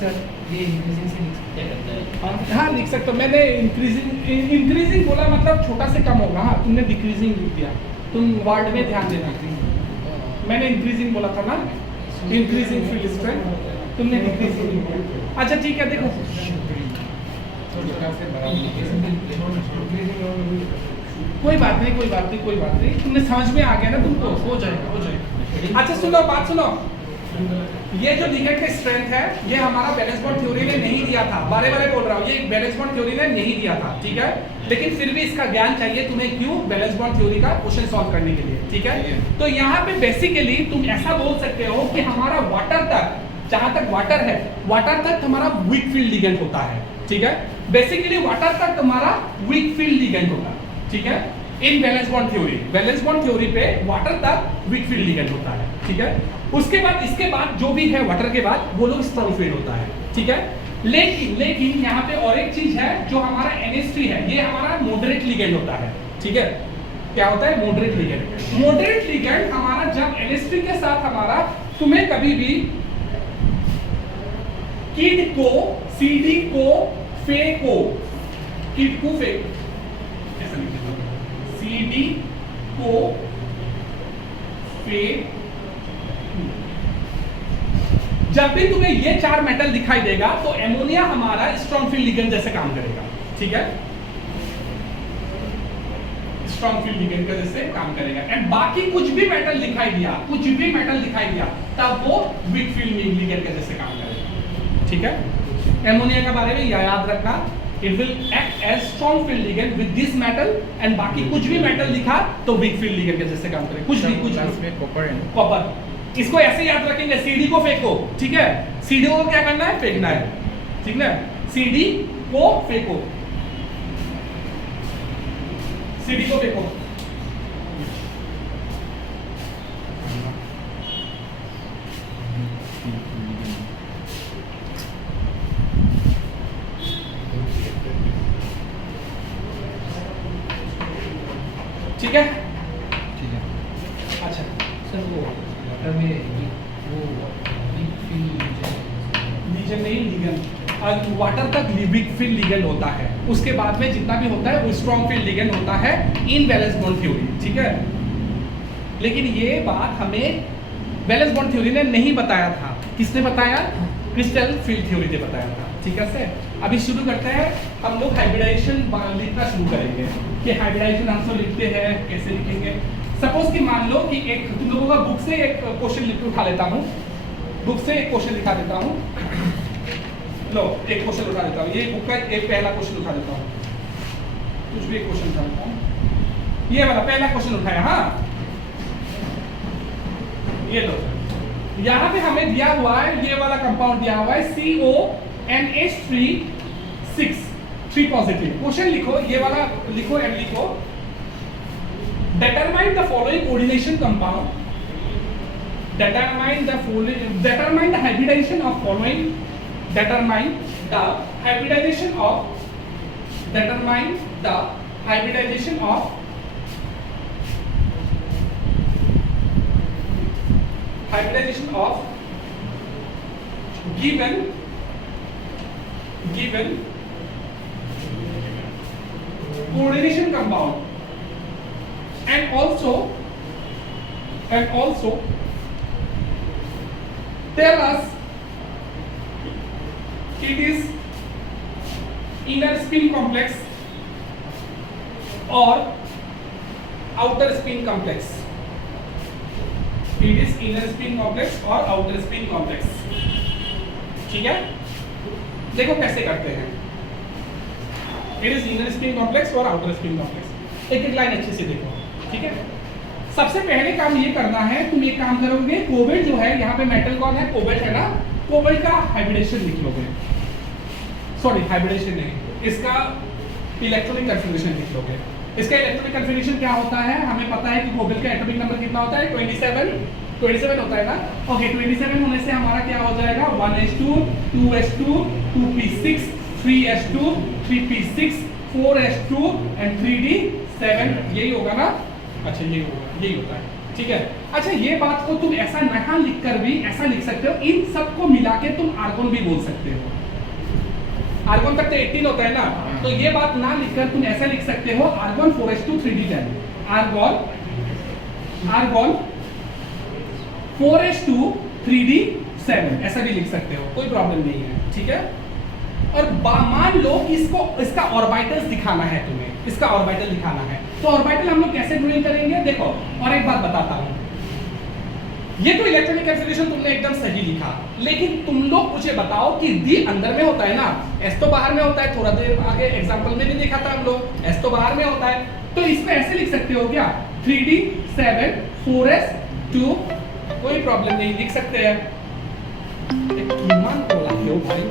Sir ये increasing से क्या करता है? हाँ लिख सकते हो। मैंने इंक्रीजिंग बोला मतलब छोटा से कम होगा। हाँ तुमने डिक्रीजिंग लिख दिया। तुम वर्ड में ध्यान देना। मैंने इंक्रीजिंग बोला था ना, इंक्रीजिंग फील्ड स्ट्रेंथ, तुमने डिक्रीजिंग लिखा। अच्छा ठीक है देखो, कोई बात नहीं, कोई बात नहीं, कोई बात नहीं, तुमने समझ में आ गया ना तुमको, हो जाएगा, हो जाएगा। अच्छा सुनो, बात सुनो, ये जो लिगेंड का स्ट्रेंथ है ये हमारा बैलेंस बॉन्ड थ्योरी ने नहीं दिया था। बारे बारे बोल रहा हूँ, ये बैलेंस बॉन्ड थ्योरी ने नहीं दिया था, ठीक है। लेकिन फिर भी इसका ज्ञान चाहिए तुम्हें, क्यों? बैलेंस बॉन्ड थ्योरी का क्वेश्चन सॉल्व करने के लिए, ठीक है। तो यहाँ पे बेसिकली तुम ऐसा बोल सकते हो कि हमारा वाटर तक, जहां तक वाटर है, वाटर तक हमारा वीक फील्ड लिगेंड होता है, ठीक है। बेसिकली वाटर तक तुम्हारा वीक फील्ड लिगेंड होता है, ठीक है। In valence bond theory, valence bond theory पे वाटर तक वीक फील्ड लिगेंड होता है, ठीक है। उसके बाद, इसके बाद जो भी है वाटर के बाद वो लोग स्ट्रॉन्ग फील्ड होता है, ठीक है। लेकिन यहाँ पे और एक चीज है, जो हमारा NH3 है, ये हमारा मॉडरेट लिगेंड होता है, ठीक है। क्या होता है? Moderate ligand. मॉडरेट लिगेंड हमारा जब NH3 के साथ हमारा, तुम्हें कभी भी किड को, CD को, फे को, किड को फे, ऐसा लिख देता हूं, CD को फे, जब भी तुम्हें ये चार मेटल दिखाई देगा तो एमोनिया हमारा स्ट्रॉन्ग फील्ड लिगेंड जैसे काम करेगा, ठीक है। स्ट्रॉन्ग फील्ड लिगेंड का जैसे काम करेगा। एंड बाकी कुछ भी मेटल दिखाई दिया, कुछ भी मेटल दिखाई दिया, तब वो वीक फील्ड लिगेंड का जैसे काम करेगा, ठीक है। एमोनिया के बारे में याद रखना, it will act as strong field ligand with this metal, and बाकी कुछ भी मेटल दिखा तो वीक फील्ड लिगेंड के जैसे काम करेगा। कुछ भी कॉपर, इसको ऐसे याद रखेंगे, CD को फेंको, ठीक है। CD को क्या करना है? फेंकना है, ठीक है। CD को फेंको, CD को फेंको। ठीक है, ठीक है। अच्छा सर वो वाटर में वो वीक फील्ड लीजन नहीं, लिगेंड। वाटर तक वीक फील्ड लिगेंड होता है, उसके बाद में जितना भी होता है वो स्ट्रॉन्ग फील्ड लिगेंड होता है इन बैलेंस बॉन्ड थ्योरी, ठीक है। लेकिन ये बात हमें बैलेंस बॉन्ड थ्योरी ने नहीं बताया था। किसने बताया? क्रिस्टल फील्ड थ्योरी ने बताया था, ठीक है सर। अभी शुरू करते हैं, हम लोग हाइब्रिडाइजेशन लिखना शुरू करेंगे कि हाइब्रिडाइजेशन हम सब लिखते हैं, कैसे लिखेंगे। सपोज कि मान लो कि एक, तुम लोगों का बुक से एक क्वेश्चन लिख के उठा लेता हूँ, बुक से एक क्वेश्चन लिखा देता हूँ। लो एक क्वेश्चन उठा देता हूँ, ये बुक का एक पहला क्वेश्चन उठा देता हूँ, कुछ भी एक क्वेश्चन उठा देता हूँ। ये वाला पहला क्वेश्चन उठाया, हाँ ये लो। यहाँ पे हमें दिया हुआ है, ये वाला कंपाउंड दिया हुआ है CONH3 6 पॉजिटिव। क्वेश्चन लिखो, ये वाला लिखो एंड लिखो, determine the following coordination compound, determine the hybridization of following, determine the hybridization of given coordination compound, and also tell us it is inner spin complex or outer spin complex. It is inner spin complex or outer spin complex. ठीक है, देखो कैसे करते हैं। It is inner spin complex or outer spin complex. एक एक line अच्छे से देखो, ठीक है। सबसे पहले काम ये करना है, तुम एक काम करोगे, कोबाल्ट जो है, यहाँ पे मेटल कौन है? कोबाल्ट है ना, कोबाल्ट का हाइब्रिडेशन लिख लोगे, सॉरी हाइब्रिडेशन नहीं, इसका इलेक्ट्रॉनिक कन्फिगरेशन लिख लोगे। इसका इलेक्ट्रॉनिक कन्फिगरेशन क्या होता है? हमें पता है कि कोबाल्ट का एटॉमिक नंबर कितना होता है? 27 होता है ना। ओके, 27 होने से हमारा क्या हो जाएगा? 1s2 2s2 2p6 3s2 3p6 4s2 and 3d7, यही होगा ना। अच्छा यही होगा, यही होता है, ठीक है। अच्छा ये बात को तुम ऐसा यहाँ लिख कर भी ऐसा लिख सकते हो, इन सबको मिला के तुम आर्गोन भी बोल सकते हो। आर्गोन तक तो 18 होता है ना, तो ये बात ना लिखकर तुम ऐसा लिख सकते हो argon 4s2 3d10, argon 4s2 3d7 ऐसा भी लिख सकते हो, कोई प्रॉब्लम नहीं है, ठीक है। और मान लो इसका ऑर्बिटल्स दिखाना है तुम्हें, इसका ऑर्बिटल दिखाना है, तो ऑर्बिटल हम लोग कैसे ड्राइंग करेंगे? देखो, और एक बात बताता हूं, ये तो इलेक्ट्रॉनिक कैंसिलेशन तुमने एकदम सही लिखा, लेकिन तुम लोग मुझे बताओ कि डी अंदर में होता है ना, एस तो बाहर में होता है, थोड़ा देर आगे एग्जांपल में भी देखा था हम लोग, एस तो बाहर में होता है, तो इसको ऐसे लिख सकते हो क्या? 3d7 4s2, कोई प्रॉब्लम नहीं, लिख सकते हैं। एक कीमान को लाओ भाई।